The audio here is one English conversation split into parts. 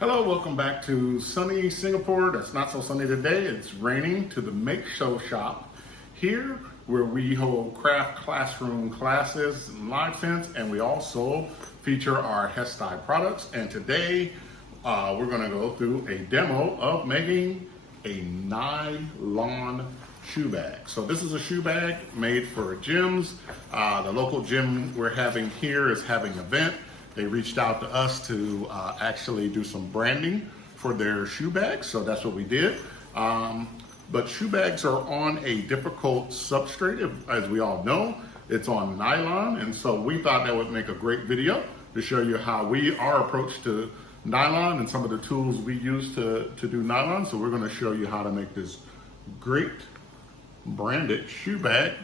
Hello, welcome back to sunny Singapore. That's not so sunny today. It's raining to the Makeso shop here where we hold craft classroom classes and live events, and we also feature our Hestai products. And today we're going to go through a demo of making a nylon shoe bag. So this is a shoe bag made for gyms. The local gym we're having here is having an event. They reached out to us to actually do some branding for their shoe bags, so that's what we did. But shoe bags are on a difficult substrate, as we all know. It's on nylon, and so we thought that would make a great video to show you how our approach to nylon and some of the tools we use to do nylon. So we're going to show you how to make this great branded shoe bag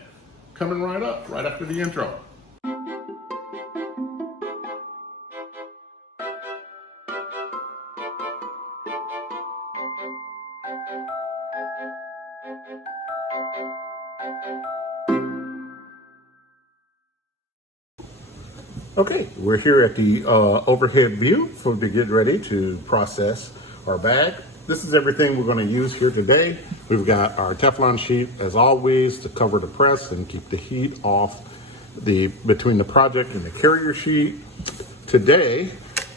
coming right up, right after the intro. Okay, we're here at the overhead view to get ready to process our bag. This is everything we're going to use here today. We've got our Teflon sheet, as always, to cover the press and keep the heat off between the project and the carrier sheet. Today,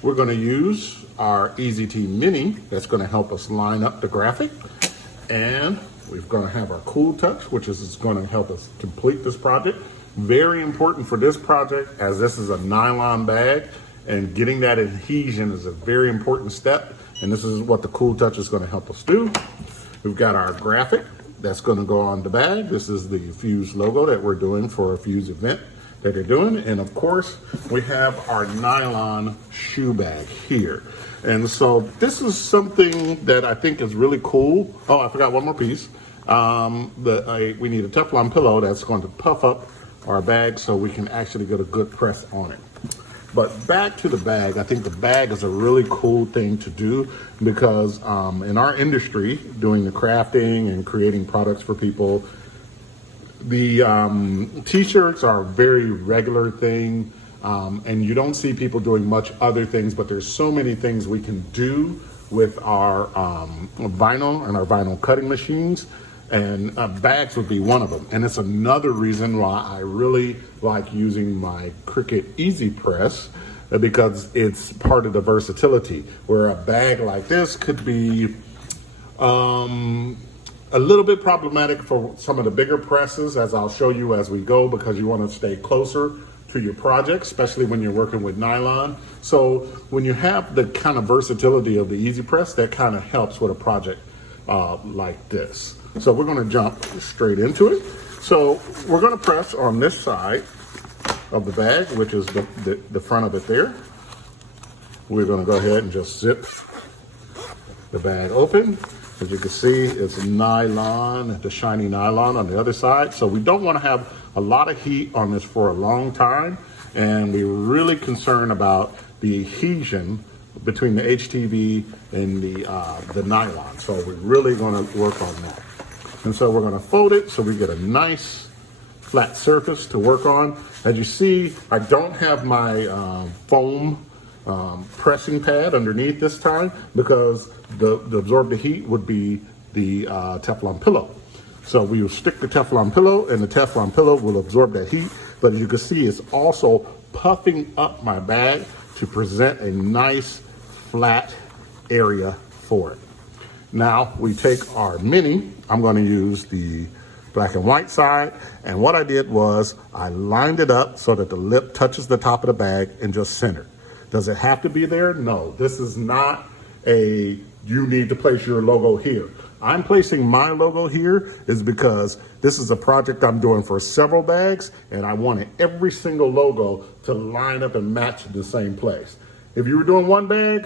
we're going to use our EZT Mini that's going to help us line up the graphic. And we're going to have our Cool Touch, which is going to help us complete this project. Very important for this project, as this is a nylon bag, and getting that adhesion is a very important step, and this is what the Cool Touch is going to help us do. We've got our graphic that's going to go on the bag. This is the Fuse logo that we're doing for a Fuse event that they're doing, and of course we have our nylon shoe bag here. And so this is something that I think is really cool. Oh, I forgot one more piece. We need a Teflon pillow that's going to puff up our bag so we can actually get a good press on it. But back to the bag, I think the bag is a really cool thing to do because in our industry, doing the crafting and creating products for people, the t-shirts are a very regular thing, and you don't see people doing much other things, but there's so many things we can do with our vinyl and our vinyl cutting machines. And bags would be one of them. And it's another reason why I really like using my Cricut Easy Press, because it's part of the versatility, where a bag like this could be a little bit problematic for some of the bigger presses, as I'll show you as we go, because you want to stay closer to your project, especially when you're working with nylon. So when you have the kind of versatility of the Easy Press, that kind of helps with a project like this. So we're going to jump straight into it. So we're going to press on this side of the bag, which is the front of it there. We're going to go ahead and just zip the bag open. As you can see, it's nylon, the shiny nylon on the other side. So we don't want to have a lot of heat on this for a long time. And we're really concerned about the adhesion between the HTV and the nylon. So we're really going to work on that. And so we're going to fold it so we get a nice flat surface to work on. As you see, I don't have my foam pressing pad underneath this time, because the absorb the heat would be the Teflon pillow. So we will stick the Teflon pillow, and the Teflon pillow will absorb that heat. But as you can see, it's also puffing up my bag to present a nice flat area for it. Now we take our Mini. I'm going to use the black and white side, and what I did was I lined it up so that the lip touches the top of the bag and just center. Does it have to be there? No, this is not you need to place your logo here. I'm placing my logo here is because this is a project I'm doing for several bags, and I wanted every single logo to line up and match in the same place. If you were doing one bag,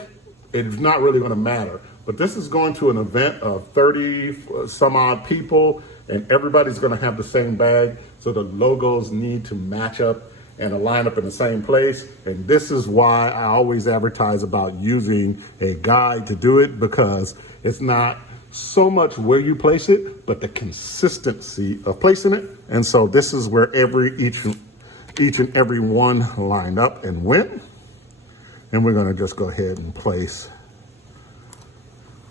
it's not really going to matter. But this is going to an event of 30 some odd people, and everybody's going to have the same bag. So the logos need to match up and align up in the same place. And this is why I always advertise about using a guide to do it, because it's not so much where you place it, but the consistency of placing it. And so this is where each and every one lined up and went. And we're going to just go ahead and place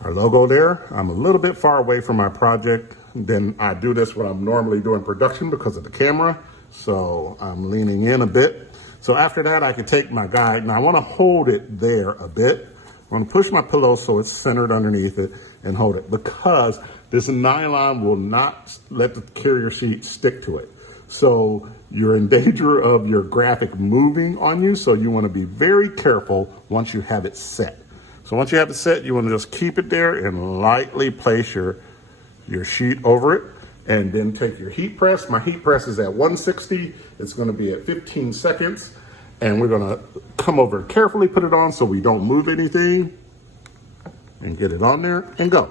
our logo there. I'm a little bit far away from my project. Then I do this when I'm normally doing production because of the camera. So I'm leaning in a bit. So after that, I can take my guide. Now I want to hold it there a bit. I'm going to push my pillow so it's centered underneath it and hold it, because this nylon will not let the carrier sheet stick to it. So you're in danger of your graphic moving on you. So you want to be very careful once you have it set. So once you have it set, you want to just keep it there and lightly place your sheet over it, and then take your heat press. My heat press is at 160. It's going to be at 15 seconds. And we're going to come over and carefully put it on so we don't move anything, and get it on there and go.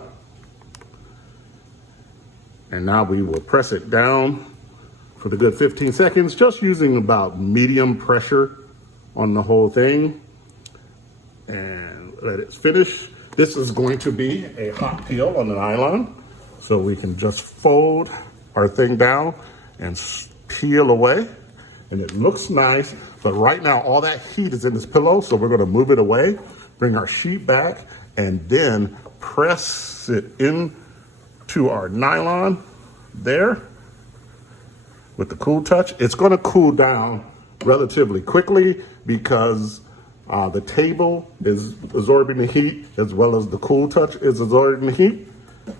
And now we will press it down for the good 15 seconds, just using about medium pressure on the whole thing, and let it finish. This is going to be a hot peel on the nylon, so we can just fold our thing down and peel away, and it looks nice. But right now all that heat is in this pillow, so we're going to move it away, bring our sheet back, and then press it into our nylon there with the cool touch. It's going to cool down relatively quickly because the table is absorbing the heat, as well as the cool touch is absorbing the heat.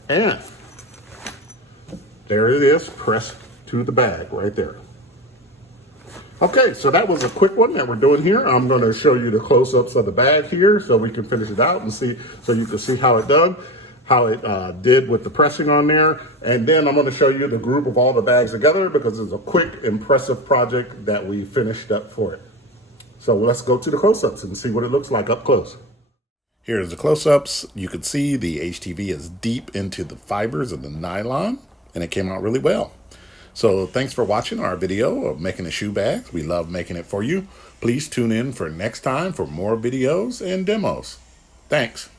And there it is, pressed to the bag right there. Okay, so that was a quick one that we're doing here. I'm going to show you the close-ups of the bag here so we can finish it out and see, so you can see how it did with the pressing on there. And then I'm going to show you the group of all the bags together, because it's a quick, impressive project that we finished up for it. So let's go to the close-ups and see what it looks like up close. Here's the close-ups. You can see the HTV is deep into the fibers of the nylon, and it came out really well. So thanks for watching our video of making a shoe bag. We love making it for you. Please tune in for next time for more videos and demos. Thanks.